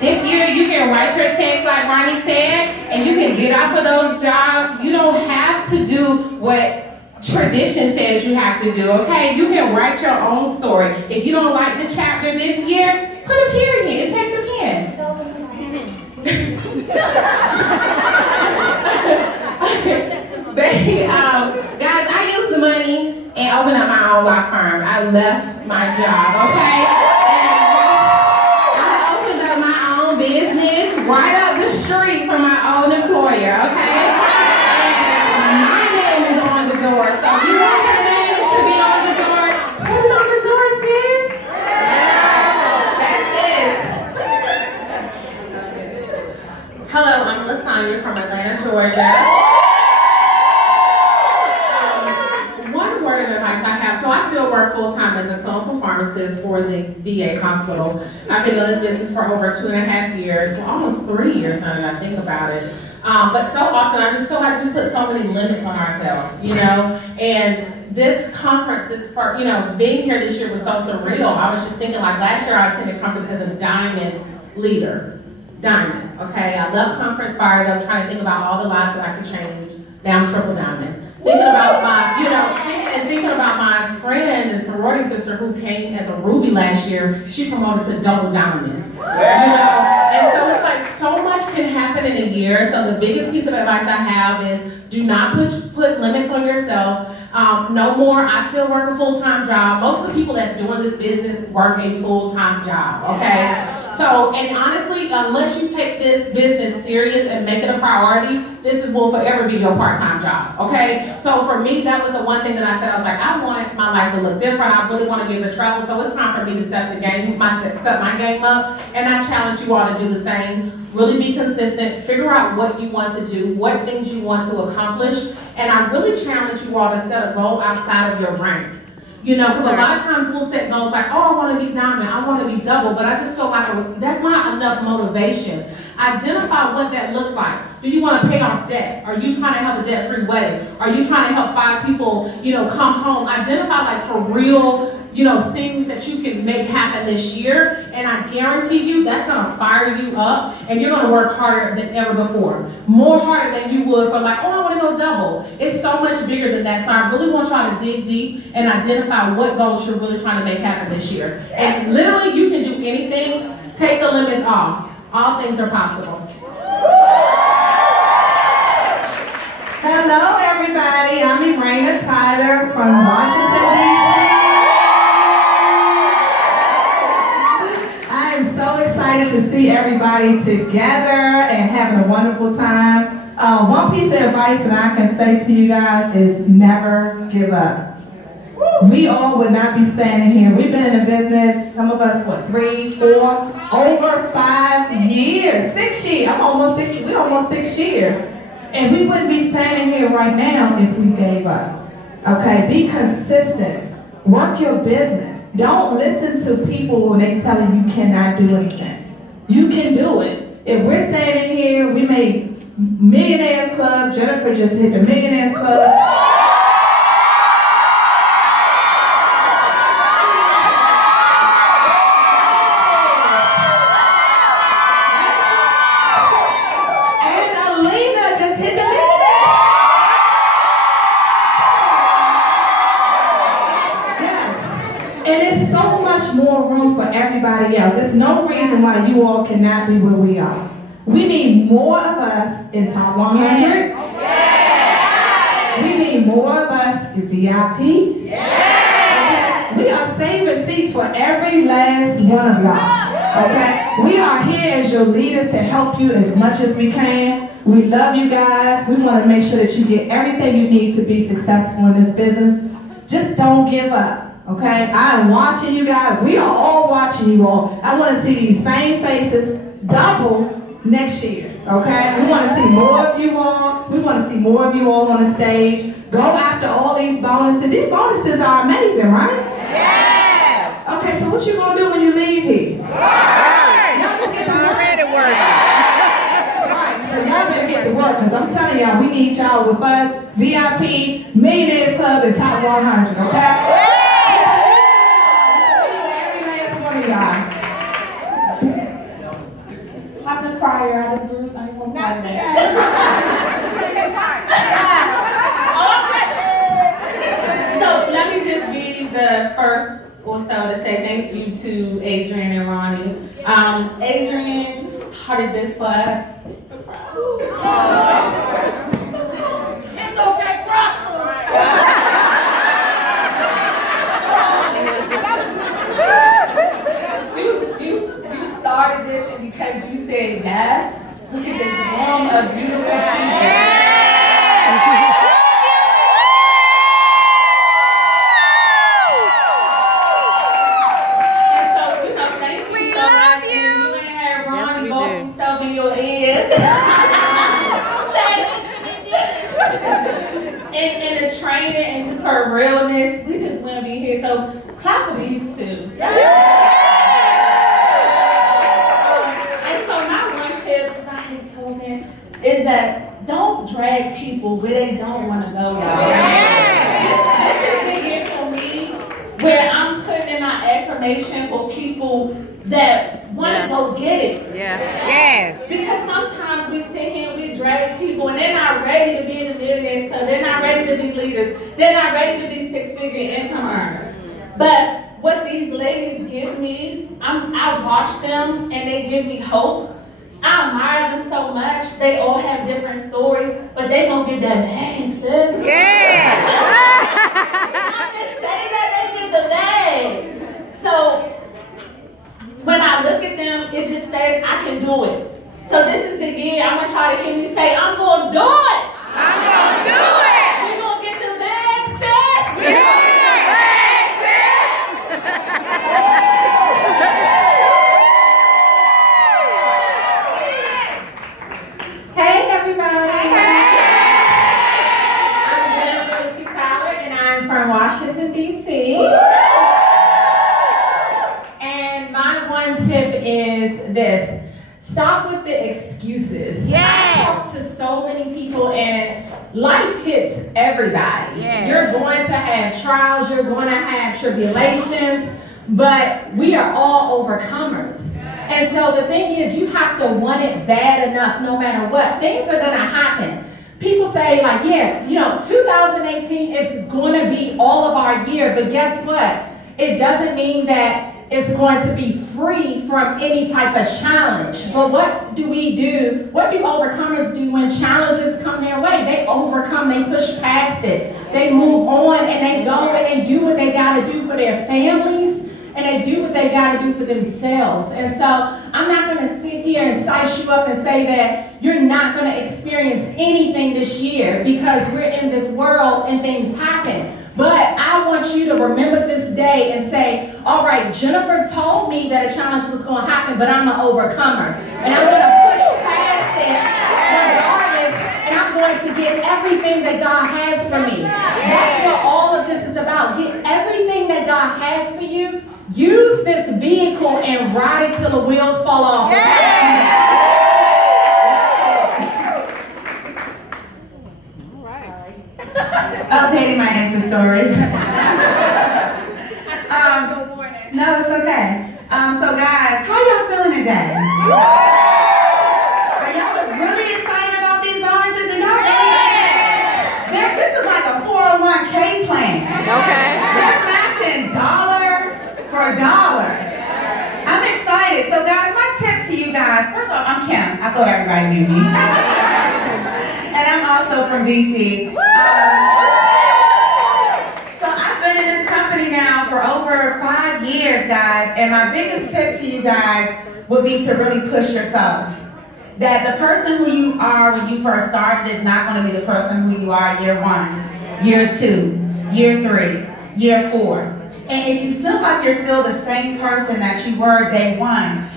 This year you can write your checks like Ronnie said, and you can get off of those jobs. You don't have to do what tradition says you have to do, okay? You can write your own story. If you don't like the chapter this year, put a period and take the pen. Guys, I used the money and opened up my own law firm. I left my job, okay? And I opened up my own business right up the street from my own employer, okay? And my name is on the door. So if you want your name to be on the door, put it on the door, sis. That's it. Hello, I'm LaSonia from Atlanta, Georgia. One word of advice I have, so I still work full-time as a clinical pharmacist for the VA hospital. I've been doing this business for over 2.5 years, well, almost 3 years now that I think about it. But so often I just feel like we put so many limits on ourselves, you know, and this conference, being here this year was so surreal. I was just thinking, like, last year I attended conference as a diamond leader. Diamond, okay? I love conference, fired up, trying to think about all the lives that I could change. Now I'm triple diamond. Thinking about my friend and sorority sister who came as a ruby last year, she promoted to double diamond. You know, and so it's like so much can happen in a year. So the biggest piece of advice I have is do not put limits on yourself. No more, I still work a full-time job. Most of the people that's doing this business work a full-time job, okay? So, and honestly, unless you take this business serious and make it a priority, this will forever be your part-time job, okay? So for me, that was the one thing that I said. I was like, I want my life to look different. I really want to be able to travel. So it's time for me to step my game up. And I challenge you all to do the same. Really be consistent. Figure out what you want to do, what things you want to accomplish. And I really challenge you all to set a goal outside of your rank. You know, because a lot of times we'll set goals like, oh, I want to be diamond, I want to be double, but I just feel like that's not enough motivation. Identify what that looks like. Do you want to pay off debt? Are you trying to have a debt-free wedding? Are you trying to help 5 people, come home? Identify, like, for real, things that you can make happen this year, and I guarantee you that's going to fire you up, and you're going to work harder than ever before. More harder than you would for like, oh, I want to go double. It's so much bigger than that, so I really want y'all to dig deep and identify what goals you're really trying to make happen this year. And literally, you can do anything. Take the limits off. All things are possible. Hello, everybody. I'm Irena Tyler from Washington, D.C. I am so excited to see everybody together and having a wonderful time. One piece of advice that I can say to you guys is never give up. We all would not be standing here. We've been in the business, some of us, 3, 4, over 5 years, 6 years. I'm almost 6 years. We're almost 6 years. And we wouldn't be standing here right now if we gave up. Okay, be consistent. Work your business. Don't listen to people when they tell you cannot do anything. You can do it. If we're standing here, we made Millionaires Club. Jennifer just hit the Millionaires Club. More room for everybody else. There's no reason why you all cannot be where we are. We need more of us in Top 100. Yes. We need more of us in VIP. Yes. We are saving seats for every last one of y'all. Okay? We are here as your leaders to help you as much as we can. We love you guys. We want to make sure that you get everything you need to be successful in this business. Just don't give up. Okay, I am watching you guys. We are all watching you all. I want to see these same faces double next year. Okay, we want to see more of you all. We want to see more of you all on the stage. Go after all these bonuses. These bonuses are amazing, right? Yes. Okay, so what you gonna do when you leave here? Work. Y'all gonna get to work. Already working. Right, so y'all better get to work, because I'm telling y'all, we need y'all with us. VIP, Millionaires Club, and Top 100. Okay. I'm the crier out of the group. I ain't gonna cry today. So let me just be the first also to say thank you to Adrian and Ronnie. Adrian started this for us. It's okay, Brussels. You started this, and because you said yes, look at this room of beautiful people. And so, thank you so much. You ain't had Ronnie both stuff in your ear. And the training and just her realness, we just want to be here. So clap for these two. And so my one tip, because I hate talking, is that don't drag people where they don't want to go, y'all. This is the year for me where I'm putting in my affirmation for people that want to go get it. Yes. Because sometimes we sit here and we drag people and they're not ready to be in the millionaires club. They're not ready to be leaders. They're not ready to be six-figure income earners. But what these ladies give me, I watch them and they give me hope. I admire them so much. They all have different stories, but they gonna get that bag, sis. Yeah. I'm just saying that they get the bag. So when I look at them, it just says I can do it. So this is the year I want y'all to hear me say, I'm gonna do it. I'm gonna do it. We're gonna get the bag, sis. We're gonna get the bag, sis. Hey everybody. I'm Jennifer Tyler and I'm from Washington, D.C. And my one tip is this. Stop with the excuses. Yes. I talk to so many people and life hits everybody. Yes. You're going to have trials, you're going to have tribulations, but we are all overcomers. And so the thing is, you have to want it bad enough no matter what. Things are going to happen. People say like, yeah, 2018 is going to be all of our year, but guess what? It doesn't mean that it's going to be free from any type of challenge. But what do we do? What do overcomers do when challenges come their way? They overcome, they push past it. They move on and they go and they do what they got to do for their families and they do what they got to do for themselves. And so I'm not going to sit here and size you up and say that you're not going to experience anything this year because we're in this world and things happen. But I want you to remember this day and say, all right, Jennifer told me that a challenge was going to happen, but I'm an overcomer. And I'm going to push past it regardless, and I'm going to get everything that God has for me. That's what all of this is about. Get everything that God has for you. Use this vehicle and ride it till the wheels fall off. Updating my Insta stories. No, it's okay. So guys, how y'all feeling today? Are y'all really excited about these bonuses? And y'all this is like a 401k plan. Okay. They're matching dollar for dollar. I'm excited. So guys, my tip to you guys, first off, I'm Kim. I thought everybody knew me. And I'm also from DC. Now for over 5 years, guys, and my biggest tip to you guys would be to really push yourself. That the person who you are when you first started is not going to be the person who you are year 1, year 2, year 3, year 4. And if you feel like you're still the same person that you were day 1,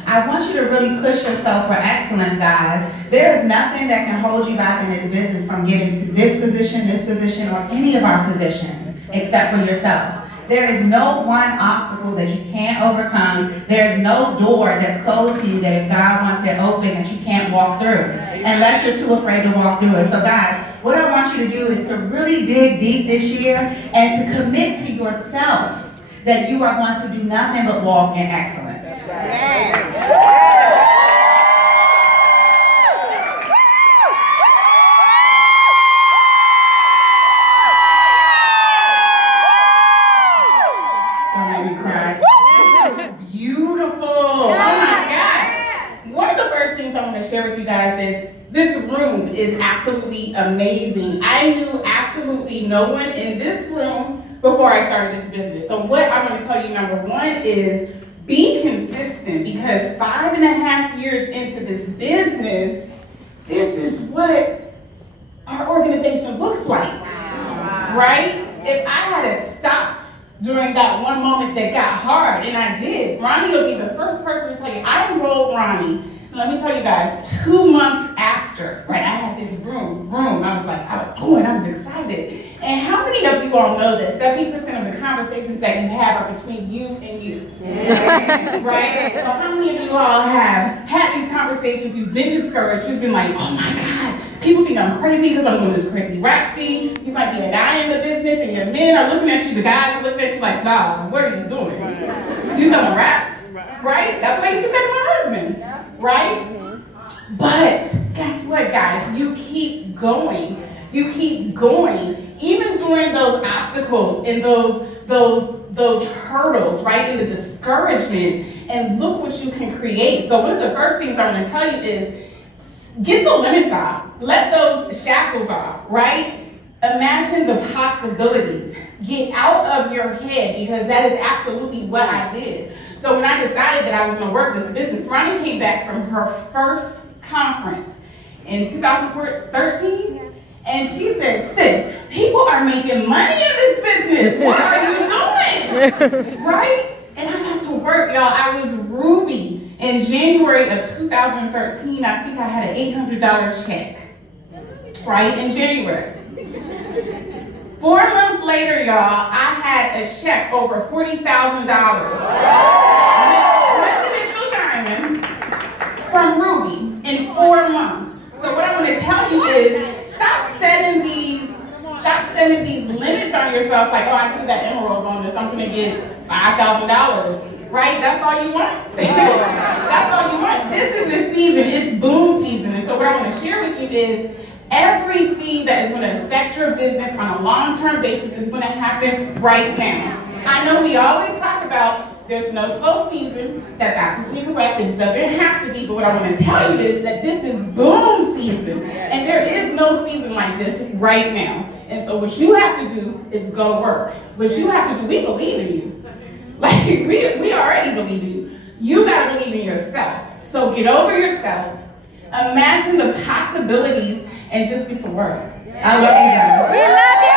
I want you to really push yourself for excellence, guys. There is nothing that can hold you back in this business from getting to this position, or any of our positions, except for yourself. There is no one obstacle that you can't overcome. There is no door that's closed to you that if God wants it open that you can't walk through, unless you're too afraid to walk through it. So guys, what I want you to do is to really dig deep this year and to commit to yourself that you are going to do nothing but walk in excellence. Yes. share with you guys is this room is absolutely amazing. I knew absolutely no one in this room before I started this business. So what I'm going to tell you, number one, is be consistent, because 5.5 years into this business, this is what our organization looks like, right? If I had stopped during that one moment that got hard, and I did, Ronnie will be the first person to tell you, I enrolled Ronnie. Let me tell you guys, 2 months after, right, I had this room, I was excited. And how many of you all know that 70% of the conversations that you have are between you and you? Right? So how many of you all have had these conversations, you've been discouraged, you've been like, oh my God, people think I'm crazy because I'm doing this crazy rap thing. You might be a guy in the business and your men are looking at you, the guys are looking at you like, dog, what are you doing? You selling raps? Right? That's what I used to say to my husband. Right? But guess what, guys? You keep going. You keep going. Even during those obstacles and those hurdles, right? And the discouragement, and look what you can create. So one of the first things I'm going to tell you is get the limits off. Let those shackles off, right? Imagine the possibilities. Get out of your head, because that is absolutely what I did. So when I decided that I was going to work this business, Ronnie came back from her first conference in 2013, and she said, sis, people are making money in this business. What are you doing? Right? And I got to work, y'all. I was Ruby. In January of 2013, I think I had an $800 check. Right? In January. 4 months later, y'all, I had a check over $40,000. Residential diamond from Ruby in 4 months. So what I'm going to tell you is stop setting these limits on yourself, like, oh, I see that emerald bonus, I'm going to get $5,000. Right? That's all you want. That's all you want. This is the season. It's boom season. And so what I want to share with you is everything that is going to affect your business on a long-term basis is going to happen right now. I know we always talk about there's no slow season. That's absolutely correct. It doesn't have to be. But what I want to tell you is that this is boom season. And there is no season like this right now. And so what you have to do is go to work. What you have to do, we believe in you. Like, we already believe in you. You got to believe in yourself. So get over yourself. Imagine the possibilities and just get to work. I love you guys. We love you,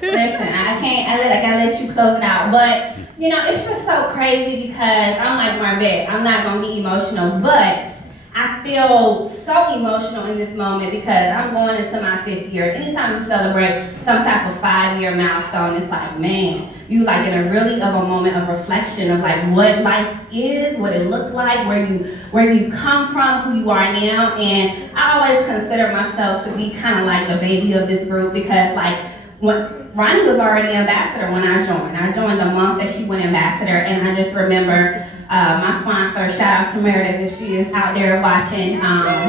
Listen, I gotta let you close it out. But, you know, it's just so crazy because I'm like Marvette. I'm not gonna be emotional, but I feel so emotional in this moment because I'm going into my 5th year. Anytime you celebrate some type of 5-year milestone, it's like, man, you like in a really of a moment of reflection of like what life is, what it looked like, where you've come from, who you are now. And I always consider myself to be kind of like the baby of this group because like when Ronnie was already ambassador when I joined. I joined the month that she went ambassador, and I just remember my sponsor, shout out to Meredith if she is out there watching. Well,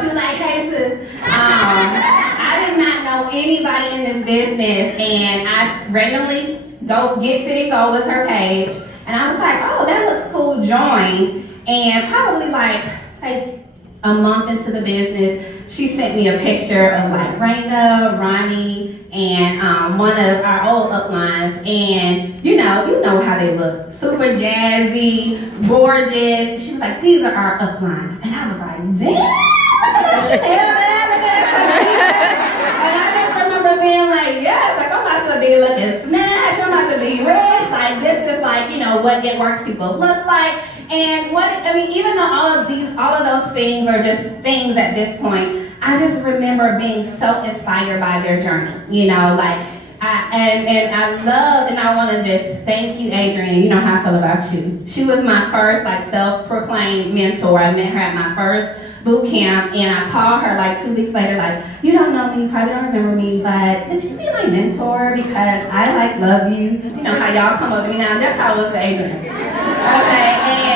she was like, hey sis, I did not know anybody in this business, and I randomly go get Fit and Go with her page, and I was like, oh, that looks cool, join. And probably like, say a month into the business, she sent me a picture of like Raina, Ronnie, and one of our old uplines, and you know how they look, super jazzy, gorgeous. She was like, these are our uplines, and I was like, damn, look at that Chanel, man, look at that. And I just remember being like, yes, like I'm about to be looking snatched, I'm about to be rich, like this is like, you know, what Get Works people look like. And even though all of those things are just things at this point, I just remember being so inspired by their journey, you know, like, I want to just thank you, Adrienne. You know how I feel about you. She was my first, like, self-proclaimed mentor. I met her at my first boot camp, and I called her, like, 2 weeks later, like, you don't know me, you probably don't remember me, but could you be my mentor because I, like, love you. You know how y'all come up to me now. That's how it was with Adrienne. Okay, and,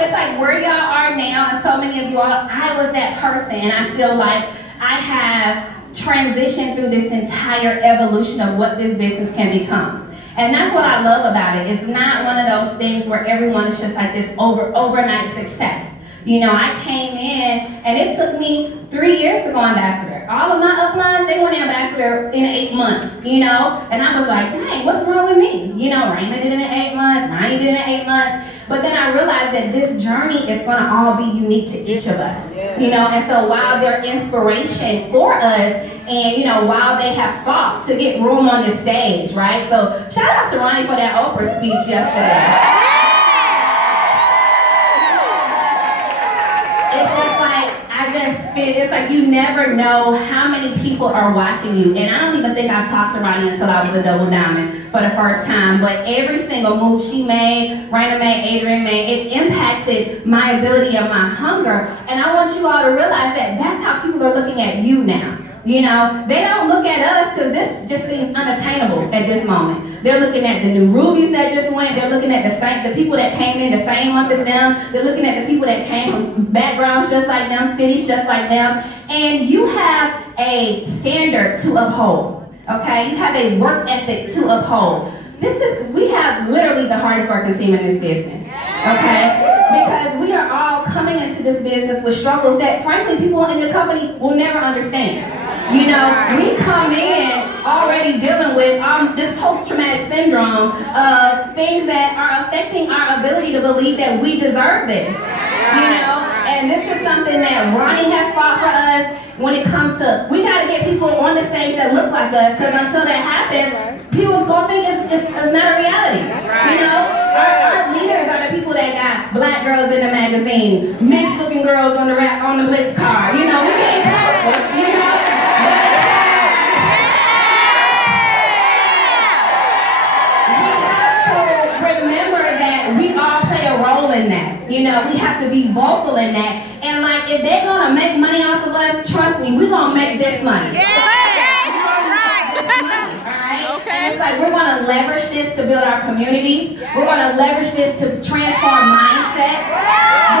it's like where y'all are now, and so many of you all, I was that person, and I feel like I have transition through this entire evolution of what this business can become. And that's what I love about it. It's not one of those things where everyone is just like this overnight success. You know, I came in and it took me 3 years to go ambassador. All of my uplines, they went ambassador in 8 months, you know? And I was like, dang, what's wrong with me? You know, Raymond did it in 8 months, Ronnie did it in 8 months. But then I realized that this journey is gonna all be unique to each of us. You know, and so while they're inspiration for us, and you know, while they have fought to get room on the stage, right? So shout out to Ronnie for that Oprah speech yesterday. It's like you never know how many people are watching you. And I don't even think I talked to Ronnie until I was a double diamond for the first time. But every single move she made, Raina made, Adrian made, it impacted my ability and my hunger. And I want you all to realize that that's how people are looking at you now. You know, they don't look at us because this just seems unattainable at this moment. They're looking at the new rubies that just went. They're looking at the people that came in the same month as them. They're looking at the people that came from backgrounds just like them, cities just like them. And you have a standard to uphold, okay? You have a work ethic to uphold. We have literally the hardest working team in this business, okay? Because we are all coming into this business with struggles that, frankly, people in the company will never understand. You know, we come in already dealing with this post-traumatic syndrome of things that are affecting our ability to believe that we deserve this. You know, and this is something that Ronnie has fought for us when it comes to, we got to get people on the stage that look like us, because until that happens, people gonna think it's not a reality. You know, our leaders are the people that got black girls in the magazine, mixed looking girls on the Blitz car. You know, we can't help it, you know. Remember that we all play a role in that. You know, we have to be vocal in that. And like, if they're gonna make money off of us, trust me, we're gonna make this money. Yeah, And it's like we're gonna leverage this to build our communities. We're gonna leverage this to transform mindsets.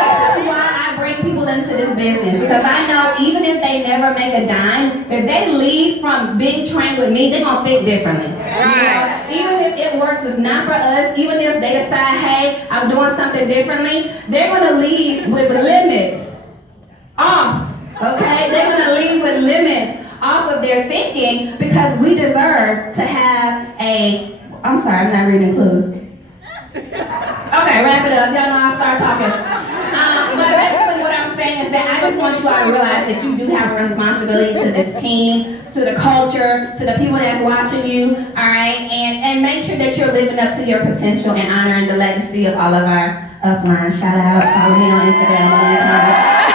This is why I bring people into this business, because I know even if they never make a dime, if they leave from being trained with me, they're gonna think differently. You know? Even if it works, it's not for us. Even if they decide, hey, I'm doing something differently, they're gonna leave with limits off. Okay, they're gonna leave with limits off of their thinking, because we deserve to have I'm sorry, I'm not reading clues. Okay, wrap it up. Y'all know I'll start talking. But basically what I'm saying is that I just want you all to realize that you do have a responsibility to this team, to the culture, to the people that's watching you, all right? And make sure that you're living up to your potential and honoring the legacy of all of our uplines. Shout out, follow me on Instagram.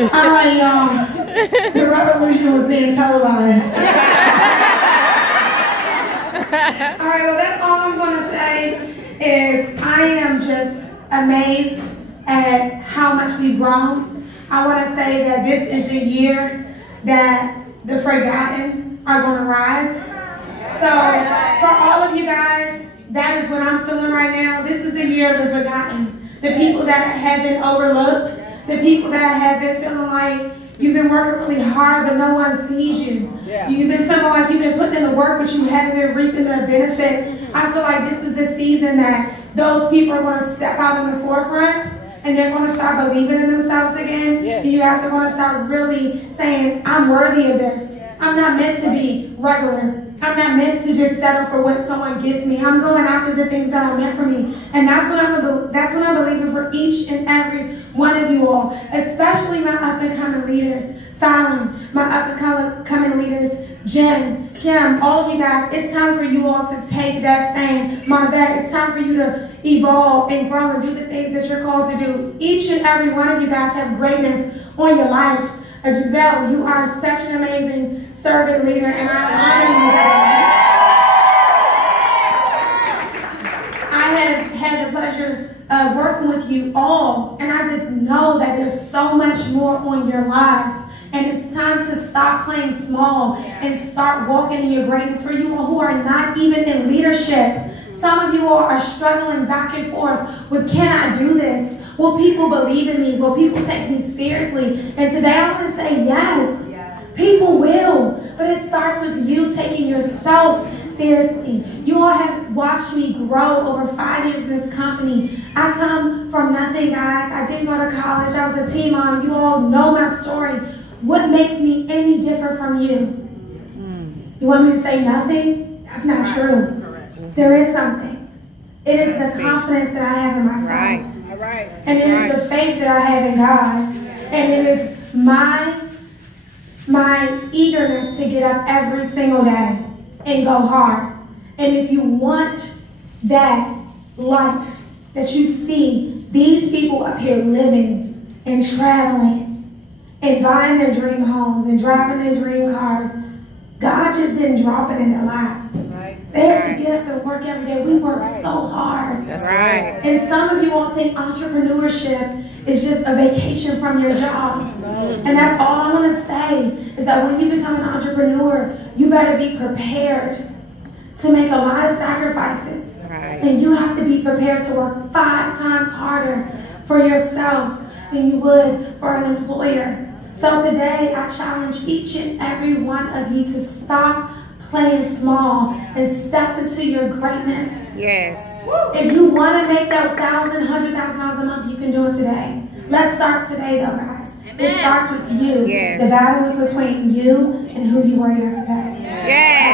All right, y'all. The revolution was being televised. All right, well, that's all I'm going to say is I am just amazed at how much we've grown. I want to say that this is the year that the forgotten are going to rise. So for all of you guys, that is what I'm feeling right now. This is the year of the forgotten. The people that have been overlooked. The people that have been feeling like you've been working really hard, but no one sees you. Yeah. You've been feeling like you've been putting in the work, but you haven't been reaping the benefits. I feel like this is the season that those people are going to step out in the forefront, and they're going to start believing in themselves again. Yes. And you guys are going to start really saying, I'm worthy of this. I'm not meant to be regular. I'm not meant to just settle for what someone gives me. I'm going after the things that are meant for me. And that's what I'm believing for each and every one of you all, especially my up-and-coming leaders. Fallon, my up-and-coming leaders, Jen, Kim, all of you guys. It's time for you all to take that same Marvette. It's time for you to evolve and grow and do the things that you're called to do. Each and every one of you guys have greatness on your life. Giselle, you are such an amazing servant leader, and I honor you today. I have had the pleasure of working with you all, and I just know that there's so much more on your lives, and it's time to stop playing small and start walking in your greatness. For you all who are not even in leadership, some of you all are struggling back and forth with, can I do this? Will people believe in me? Will people take me seriously? And today I want to say yes. People will, but it starts with you taking yourself seriously. You all have watched me grow over 5 years in this company. I come from nothing, guys. I didn't go to college. I was a teen mom. You all know my story. What makes me any different from you? You want me to say nothing? That's not true. There is something. It is the confidence that I have in myself. And it is the faith that I have in God. And it is my eagerness to get up every single day and go hard. And if you want that life that you see these people up here living and traveling and buying their dream homes and driving their dream cars, God just didn't drop it in their lives. They had to get up and work every day. We work so hard. That's right. And some of you all think entrepreneurship is just a vacation from your job. And that's all I want to say is that when you become an entrepreneur, you better be prepared to make a lot of sacrifices. And you have to be prepared to work 5 times harder for yourself than you would for an employer. So today, I challenge each and every one of you to stop playing small and step into your greatness. Yes. If you want to make that $1,000, $100,000 a month, you can do it today. Let's start today, though, guys. It starts with you. Yes. The battle is between you and who you were yesterday. Yes.